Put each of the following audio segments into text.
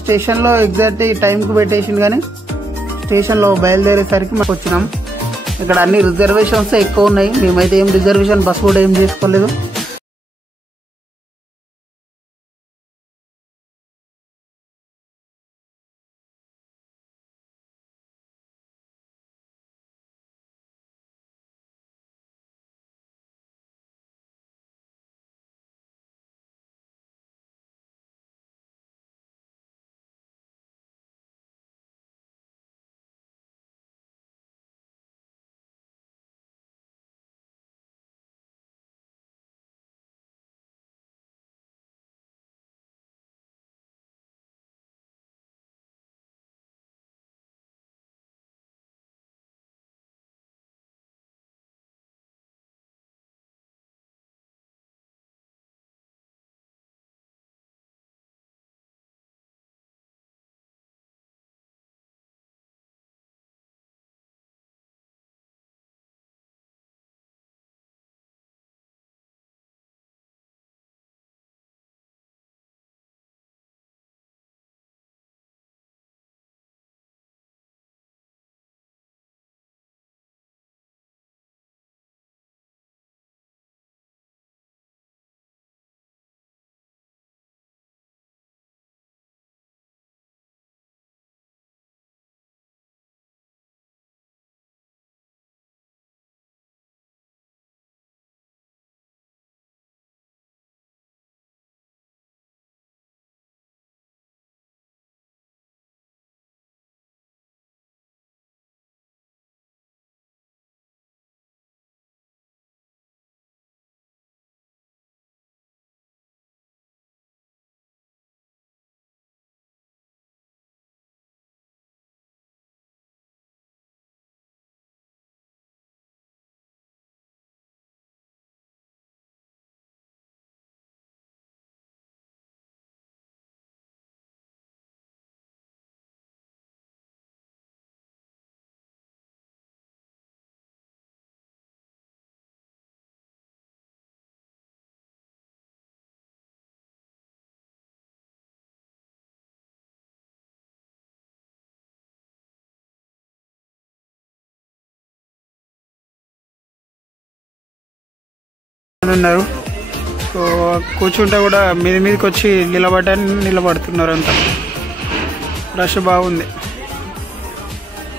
Station లో exact time కు పెట్టేసింది కానీ స్టేషన్ లో బయలుదేరేసరికి మాకు వచ్చినాం. ఇక్కడ అన్ని రిజర్వేషన్స్ ఎక్కువ ఉన్నాయి. మేమైతే ఏం రిజర్వేషన్ బస్ కూడా ఏం చేసుకోలేదు. ఉన్నారు. సో కూర్చుంటే కూడా మీదకి వచ్చి నిలబడుతున్నారు. అంతా రష్ బాగుంది.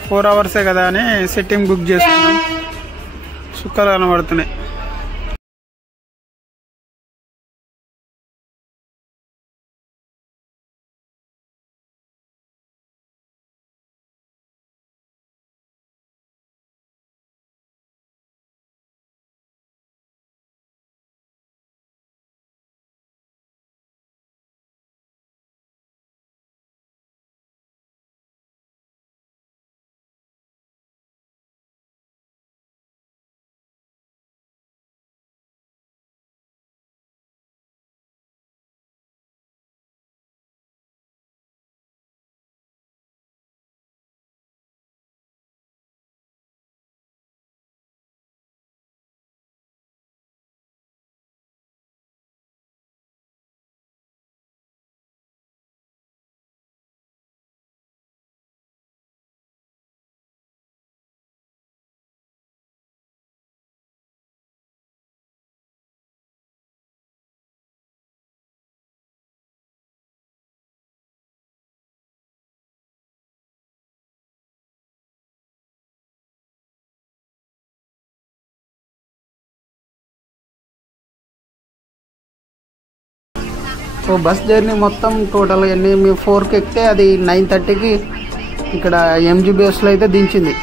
4 hours కదా అని సిట్టింగ్ బుక్ చేసుకున్నాం. సుక్కలు కనబడుతున్నాయి. సో బస్ జర్నీ మొత్తం టోటల్ అన్నీ మేము 4కి ఎక్కితే అది 9:30కి ఇక్కడ MGBSలో అయితే దించింది.